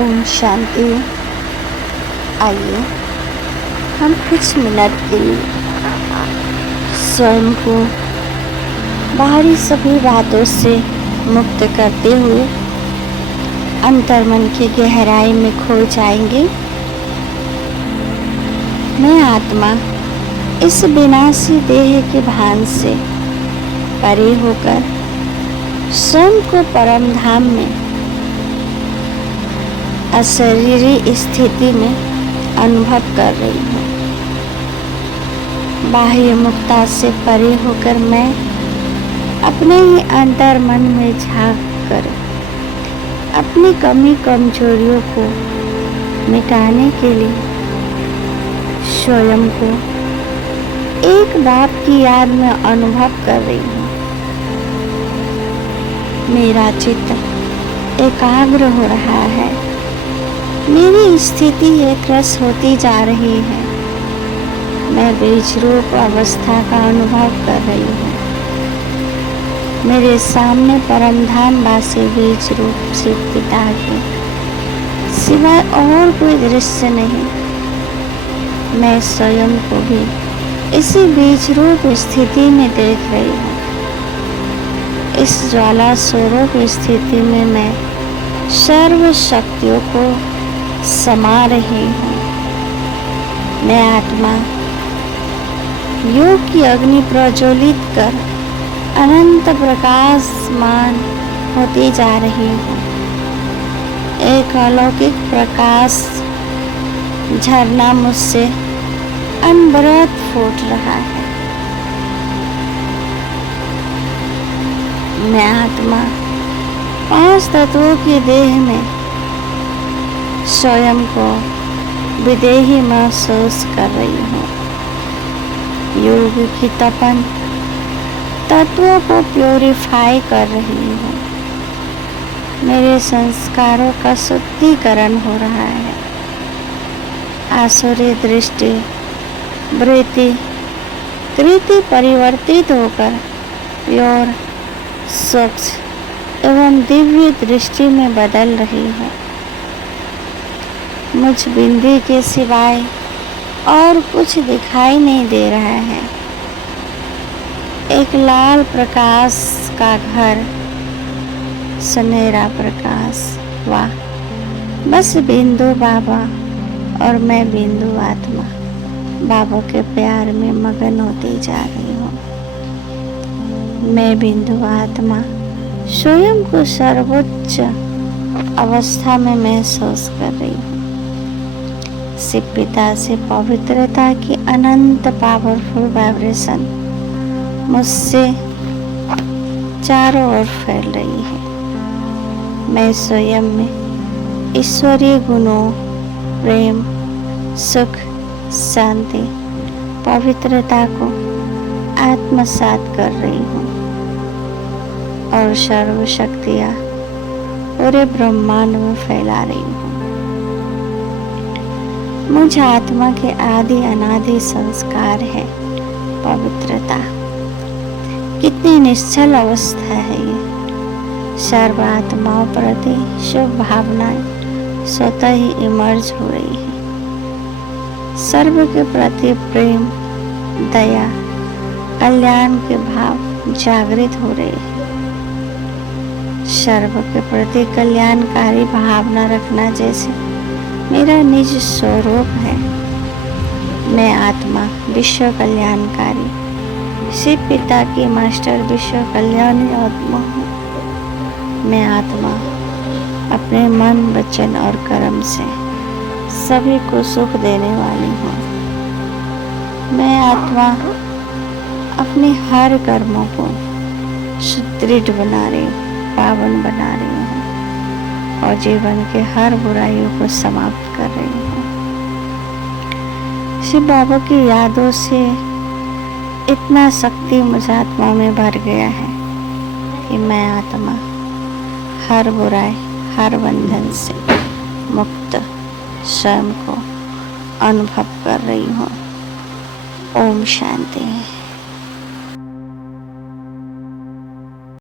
ओम शांति। आइए हम कुछ मिनट के लिए स्वयं को बाहरी सभी बातों से मुक्त करते हुए अंतर्मन की गहराई में खो जाएंगे। मैं आत्मा इस विनाशी देह के भान से परे होकर स्वयं को परम धाम में अशरीरी स्थिति में अनुभव कर रही हूँ। बाह्य मुक्ता से परे होकर मैं अपने ही अंतर मन में झांक कर अपनी कमी कमजोरियों को मिटाने के लिए स्वयं को एक बाप की याद में अनुभव कर रही हूँ। मेरा चित्त एकाग्र हो रहा है। मेरी स्थिति एक रस होती जा रही है। मैं बीज रूप अवस्था का अनुभव कर रही हूँ। मेरे सामने परम धाम वासी बीज रूप से पिता के सिवाय और कोई दृश्य नहीं। मैं स्वयं को भी इसी बीज रूप स्थिति में देख रही हूँ। इस ज्वाला स्वरूप स्थिति में मैं सर्व शक्तियों को समा रही हूँ। मैं आत्मा योग की अग्नि प्रज्वलित कर अनंत प्रकाशमान होती जा रही हूँ। एक अलौकिक प्रकाश झरना मुझसे अनवरत फूट रहा है। मैं आत्मा 5 तत्वों की देह में स्वयं को विदेही महसूस कर रही हूँ। योग की तपन तत्वों को प्योरीफाई कर रही हूँ। मेरे संस्कारों का शुद्धिकरण हो रहा है। आसुरी दृष्टि वृत्ति कृति परिवर्तित होकर प्योर स्वच्छ एवं दिव्य दृष्टि में बदल रही है। मुझ बिंदी के सिवाय और कुछ दिखाई नहीं दे रहा है। एक लाल प्रकाश का घर, सुनहरा प्रकाश। वाह, बस बिंदु बाबा और मैं बिंदु आत्मा बाबा के प्यार में मगन होती जा रही हूँ। मैं बिंदु आत्मा स्वयं को सर्वोच्च अवस्था में महसूस कर रही हूँ। शिव पिता से पवित्रता की अनंत पावरफुल वाइब्रेशन मुझसे चारों ओर फैल रही है। मैं स्वयं में ईश्वरीय गुणों, प्रेम, सुख, शांति, पवित्रता को आत्मसात कर रही हूँ और सर्व शक्तियाँ पूरे ब्रह्मांड में फैला रही हूँ। मुझ आत्मा के आदि अनादि संस्कार है पवित्रता। कितनी निश्चल अवस्था है ये। सर्व आत्माओं प्रति शुभ भावनाएं स्वतः ही इमर्ज हो रही है। सर्व के प्रति प्रेम, दया, कल्याण के भाव जागृत हो रहे हैं। सर्व के प्रति कल्याणकारी भावना रखना जैसे मेरा निज स्वरूप है। मैं आत्मा विश्व कल्याणकारी शिव पिता की मास्टर विश्व कल्याणी आत्मा हूँ। मैं आत्मा अपने मन, वचन और कर्म से सभी को सुख देने वाली हूँ। मैं आत्मा अपने हर कर्मों को सुदृढ़ बना रही हूँ, पावन बना रही हूँ और जीवन के हर बुराइयों को समाप्त कर रही हूँ। शिव बाबा की यादों से इतना शक्ति मुझ आत्मा में भर गया है कि मैं आत्मा हर बुराई, हर बंधन से मुक्त स्वयं को अनुभव कर रही हूँ। ओम शांति।